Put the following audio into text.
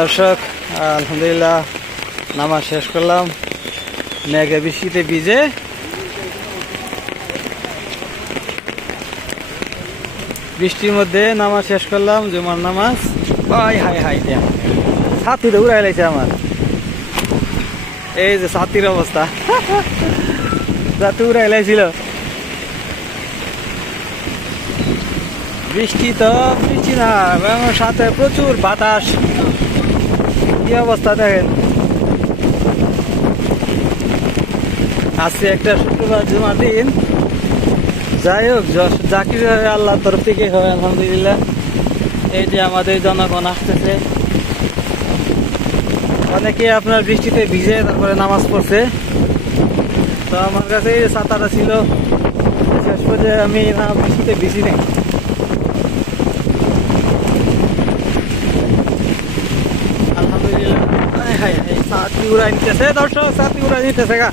দর্শক, আলহামদুলিল্লাহ নামাজ শেষ করলাম মেঘে বৃষ্টিতে ভিজে। বৃষ্টির মধ্যে নামাজ শেষ করলাম, জুমার নামাজ। হাই হাই হাই দেয়া ছাতিটা উড়াই লাইছে আমার। এই যে ছাতির অবস্থা, ছাতি উড়াই লাইছিল। বৃষ্টি তো বৃষ্টি না, আমার সাথে প্রচুর বাতাস। কি অবস্থা দেখেন। আজকে একটা শুক্রবার, জুমার দিন। যাই হোক, জাকির আল্লাহর তরফ থেকে হয় আলহামদুলিল্লাহ। এই যে আমাদের জনগণ আসতেছে, অনেকে আপনার বৃষ্টিতে ভিজে তারপরে নামাজ পড়ছে। তো আমার কাছে এই ছাতাটা ছিল, শেষ পর্যায়ে আমি না বৃষ্টিতে ভিজি নেই। আলহামদুলিল্লাহ। ছাতি উড়াই নিতেছে দর্শক, ছাতি উড়াই নিতেছে গা।